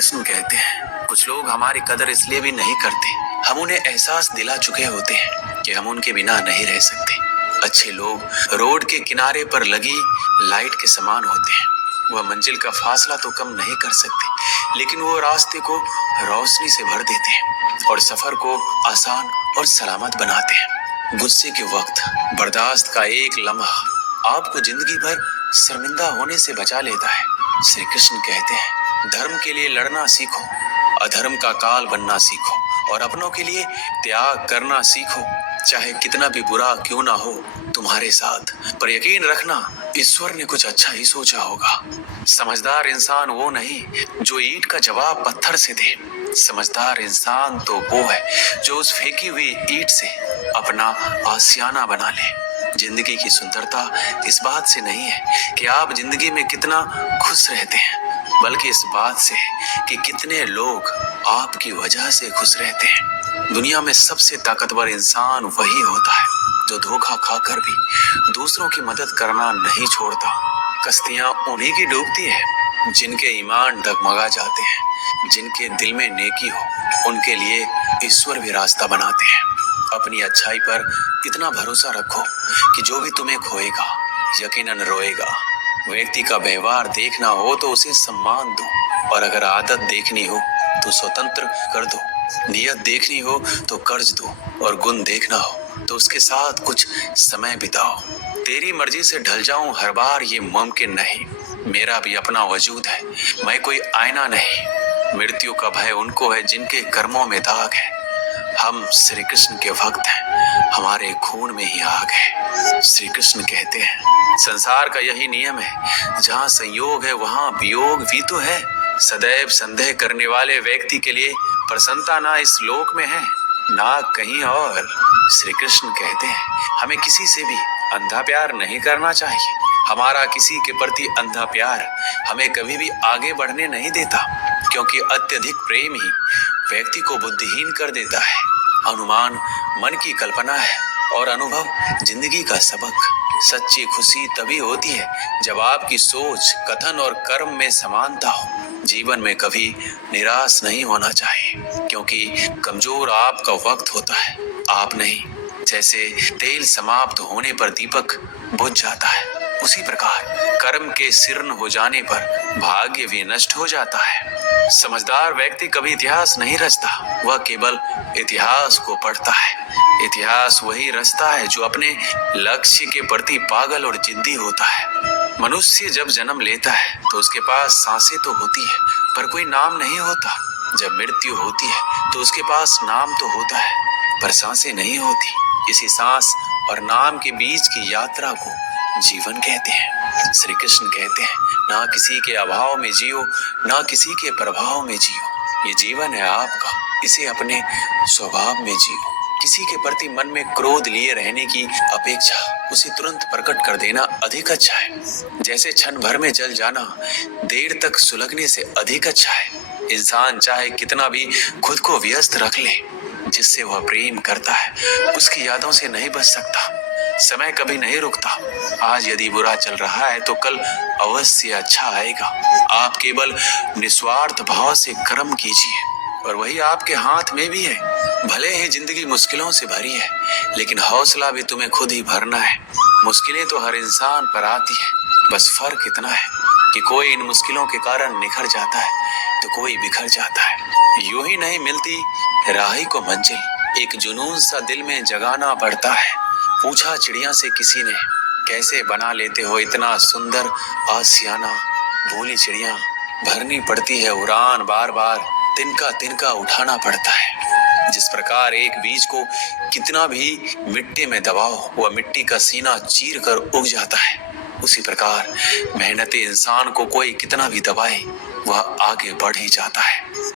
कृष्ण कहते हैं, कुछ लोग हमारी कदर इसलिए भी नहीं करते, हम उन्हें एहसास दिला चुके होते हैं कि हम उनके बिना नहीं रह सकते। अच्छे लोग रोड के किनारे पर लगी लाइट के समान होते हैं। वह मंजिल का फासला तो कम नहीं कर सकते, लेकिन वो रास्ते को रोशनी से भर देते हैं और सफर को आसान और सलामत बनाते हैं। गुस्से के वक्त बर्दाश्त का एक लम्हा आपको जिंदगी भर शर्मिंदा होने से बचा लेता है। श्री कृष्ण कहते हैं, धर्म के लिए लड़ना सीखो, अधर्म का काल बनना सीखो और अपनों के लिए त्याग करना सीखो, चाहे कितना भी बुरा क्यों ना हो तुम्हारे साथ। पर यकीन रखना, ईश्वर ने कुछ अच्छा ही सोचा होगा। समझदार इंसान वो नहीं जो ईंट का जवाब पत्थर से दे। समझदार इंसान तो वो है जो उस फेंकी हुई ईंट से अपना आशियाना बना ले। जिंदगी की सुंदरता इस बात से नहीं है कि आप जिंदगी में कितना खुश रहते हैं, बल्कि इस बात से कि कितने लोग आपकी वजह से खुश रहते हैं। दुनिया में सबसे ताकतवर इंसान वही होता है जो धोखा खाकर भी दूसरों की मदद करना नहीं छोड़ता। कश्तियां उन्हीं की डूबती है जिनके ईमान डगमगा जाते हैं। जिनके दिल में नेकी हो उनके लिए ईश्वर भी रास्ता बनाते हैं। अपनी अच्छाई पर इतना भरोसा रखो कि जो भी तुम्हें खोएगा यकीनन रोएगा। व्यक्ति का व्यवहार देखना हो तो उसे सम्मान दो, और अगर आदत देखनी हो तो स्वतंत्र कर दो। नियत देखनी हो तो कर्ज दो, और गुण देखना हो तो उसके साथ कुछ समय बिताओ। तेरी मर्जी से ढल जाऊं हर बार ये मुमकिन नहीं। मेरा भी अपना वजूद है, मैं कोई आईना नहीं। मृत्यु का भय उनको है जिनके कर्मों में दाग है। हम श्री कृष्ण के भक्त हैं, हमारे खून में ही आग है। श्री कृष्ण कहते हैं, संसार का यही नियम है, जहाँ संयोग है वहाँ वियोग भी तो है। सदैव संदेह करने वाले व्यक्ति के लिए प्रसन्नता ना इस लोक में है ना कहीं और। श्री कृष्ण कहते हैं, हमें किसी से भी अंधा प्यार नहीं करना चाहिए। हमारा किसी के प्रति अंधा प्यार हमें कभी भी आगे बढ़ने नहीं देता, क्योंकि अत्यधिक प्रेम ही व्यक्ति को बुद्धिहीन कर देता है। अनुमान मन की कल्पना है और अनुभव जिंदगी का सबक। सच्ची खुशी तभी होती है जब आपकी सोच, कथन और कर्म में समानता हो। जीवन में कभी निराश नहीं होना चाहिए, क्योंकि कमजोर आपका वक्त होता है, आप नहीं। जैसे तेल समाप्त होने पर दीपक बुझ जाता है, उसी प्रकार कर्म के शीर्ण हो जाने पर भाग्य भी नष्ट हो जाता है। समझदार व्यक्ति कभी इतिहास नहीं रचता, वह केवल इतिहास को पढ़ता है। इतिहास वही रचता है जो अपने लक्ष्य के प्रति पागल और जिद्दी होता है। मनुष्य जब जन्म लेता है तो उसके पास सांसें तो होती है, पर कोई नाम नहीं होता। जब मृत्यु होती है तो उसके पास नाम तो होता है, पर सांसें नहीं होती। इसी सांस और नाम के बीच की यात्रा को जीवन कहते हैं। श्री कृष्ण कहते हैं, ना किसी के अभाव में जियो, ना किसी के प्रभाव में जियो। ये जीवन है आपका, इसे अपने स्वभाव में जियो। किसी के प्रति मन में क्रोध लिए रहने की अपेक्षा उसे तुरंत प्रकट कर देना अधिक अच्छा है। जैसे क्षण भर में जल जाना देर तक सुलगने से अधिक अच्छा है। इंसान चाहे कितना भी खुद को व्यस्त रख ले, जिससे वह प्रेम करता है उसकी यादों से नहीं बच सकता। समय कभी नहीं रुकता। आज यदि बुरा चल रहा है तो कल अवश्य अच्छा आएगा। आप केवल निस्वार्थ भाव से कर्म कीजिए, और वही आपके हाथ में भी है। भले ही जिंदगी मुश्किलों से भरी है, लेकिन हौसला भी तुम्हें खुद ही भरना है। मुश्किलें तो हर इंसान पर आती है, बस फर्क इतना है कि कोई इन मुश्किलों के कारण निखर जाता है तो कोई बिखर जाता है। यूं ही नहीं मिलती राही को मंजिल, एक जुनून सा दिल में जगाना पड़ता है। पूछा चिड़िया से किसी ने, कैसे बना लेते हो इतना सुंदर आशियाना। बोली चिड़िया, भरनी पड़ती है उड़ान बार बार, तिनका तिनका उठाना पड़ता है। जिस प्रकार एक बीज को कितना भी मिट्टी में दबाओ वह मिट्टी का सीना चीर कर उग जाता है, उसी प्रकार मेहनती इंसान को कोई कितना भी दबाए वह आगे बढ़ ही जाता है।